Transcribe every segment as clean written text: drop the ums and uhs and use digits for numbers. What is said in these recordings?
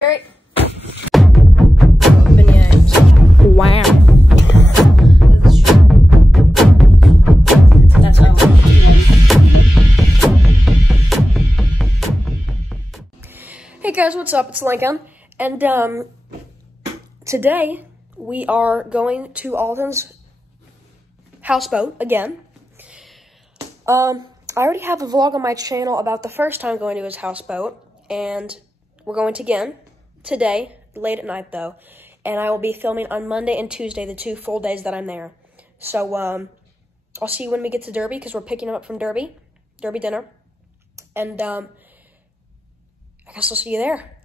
Right. Wow. That's how. Hey guys, what's up? It's Lincoln, and today we are going to Alton's houseboat again. I already have a vlog on my channel about the first time going to his houseboat, and we're going to again today, late at night though, and I will be filming on Monday and Tuesday, the 2 full days that I'm there. So I'll see you when we get to Derby, because we're picking him up from Derby dinner, and I guess I'll see you there.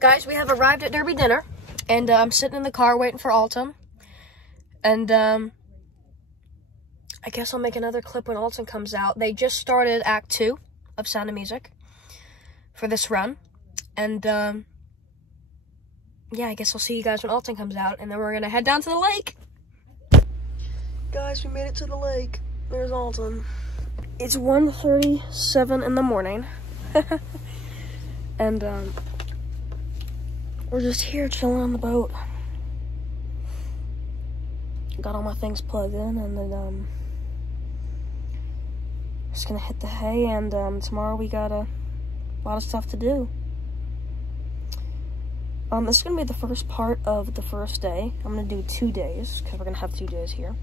Guys, we have arrived at Derby dinner, and I'm sitting in the car waiting for Alton, and I guess I'll make another clip when Alton comes out. They just started Act 2 of Sound of Music for this run, and yeah, I guess I'll see you guys when Alton comes out, and then we're gonna head down to the lake. Guys, we made it to the lake. There's Alton. It's 1:37 in the morning, and we're just here chilling on the boat. Got all my things plugged in, and then just gonna hit the hay, and tomorrow we got a lot of stuff to do. This is gonna be the first part of the first day. I'm gonna do 2 days, because we're gonna have 2 days here.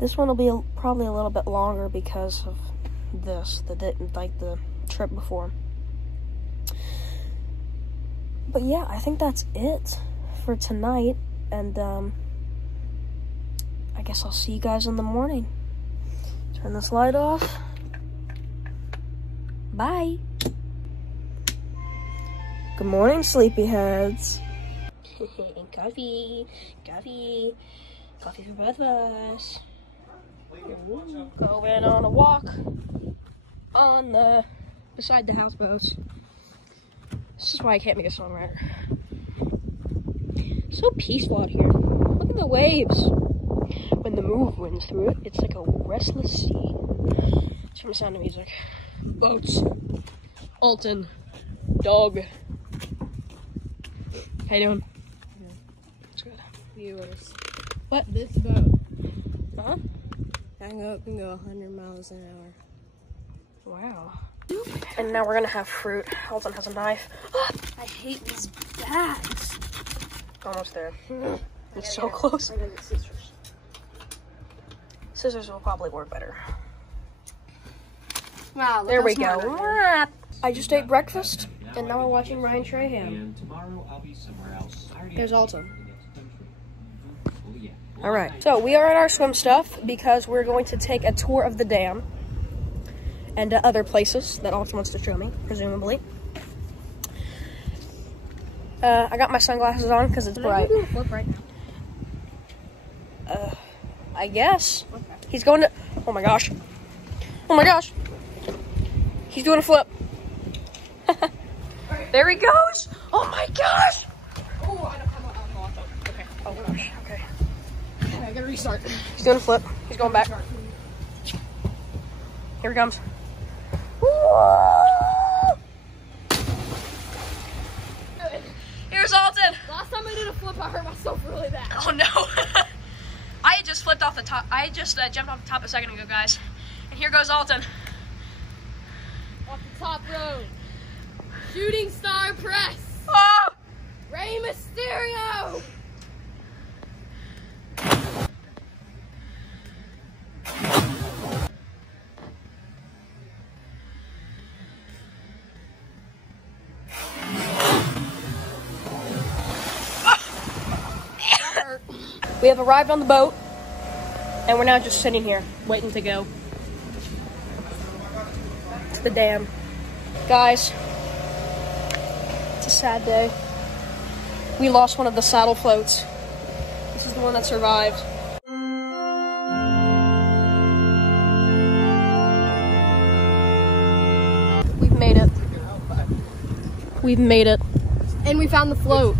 This one will be probably a little bit longer because of this, the trip before. But yeah, I think that's it for tonight, and I guess I'll see you guys in the morning. Turn this light off. Bye. Good morning, sleepyheads. Coffee for both of us. Going on a walk on beside the houseboats. This is why I can't be a songwriter. So peaceful out here. Look at the waves. When the move winds through it, it's like a restless sea. It's from the Sound of Music. Boats. Alton. Dog. How you doing? Good. It's good. Viewers. What? This boat. Huh? Can go 100 miles an hour. Wow. And now we're gonna have fruit. Alton has a knife. I hate these bags. Almost there. It's so close. I gotta get scissors. Scissors will probably work better. Wow, look There how we smart go. I am. I just ate breakfast, and now we're watching Ryan Trahan. There's Alton. All right, so we are in our swim stuff because we're going to take a tour of the dam and other places that Alton wants to show me, presumably. I got my sunglasses on because it's bright. Do a flip right now. I guess. He's going to, oh my gosh. Oh my gosh. He's doing a flip. There he goes. Oh my gosh. Oh, I don't have my Okay. Oh gosh. Okay. Okay, I gotta restart. He's doing a flip. He's going back. Here he comes. Whoa. Here's Alton. Last time I did a flip, I hurt myself really bad. Oh no. I had just flipped off the top. I just jumped off the top a second ago, guys. And here goes Alton. Off the top row. Shooting star press. Oh! Rey Mysterio. We have arrived on the boat, and we're now just sitting here, waiting to go to the dam. Guys, it's a sad day. We lost one of the saddle floats. This is the one that survived. We've made it. We've made it. And we found the float.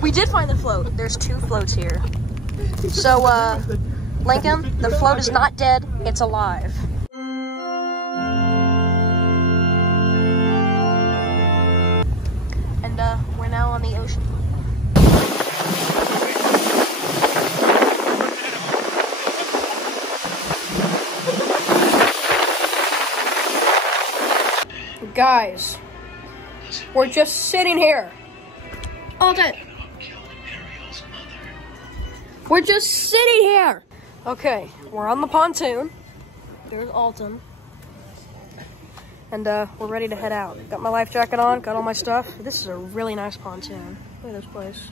We did find the float. There's 2 floats here. So, Lincoln, the float is not dead, it's alive. And we're We're now on the ocean. Guys, we're just sitting here all day. We're just sitting here. Okay, we're on the pontoon. There's Alton. And we're ready to head out. Got my life jacket on, got all my stuff. This is a really nice pontoon. Look at this place.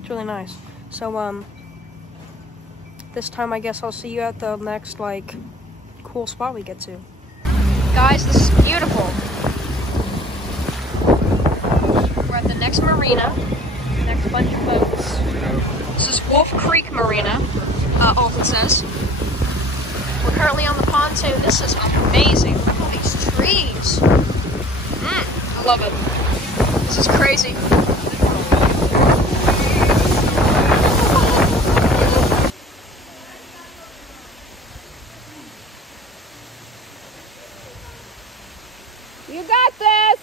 It's really nice. So, this time I guess I'll see you at the next, like, cool spot we get to. Guys, this is beautiful. We're at the next marina, next bunch of boats. This is Wolf Creek Marina, Alton says. We're currently on the pontoon. This is amazing. Look at all these trees. I love it. This is crazy. You got this!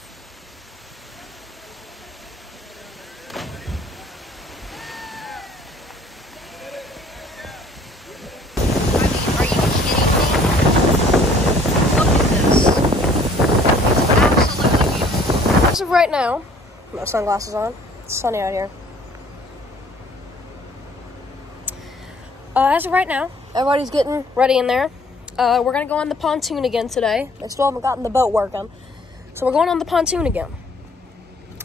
Are you kidding me? Look at this. Absolutely beautiful. As of right now, my sunglasses on. It's sunny out here. As of right now, everybody's getting ready in there. We're gonna go on the pontoon again today. I still haven't gotten the boat working. So we're going on the pontoon again.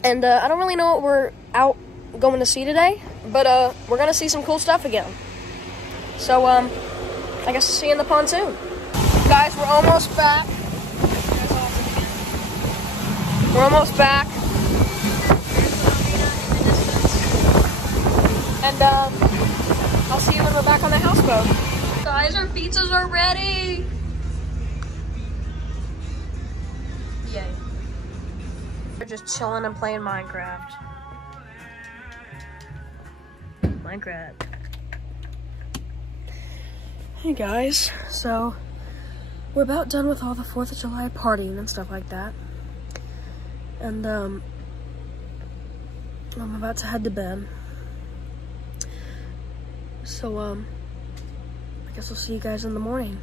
And I don't really know what we're out going to see today, but we're gonna see some cool stuff again. So I guess see you in the pontoon. Guys, we're almost back. We're almost back. And I'll see you when we're back on the houseboat. Guys, our pizzas are ready. Yay. We're just chilling and playing Minecraft. Hey guys, so we're about done with all the 4th of July partying and stuff like that. And I'm about to head to bed. So I guess I'll see you guys in the morning.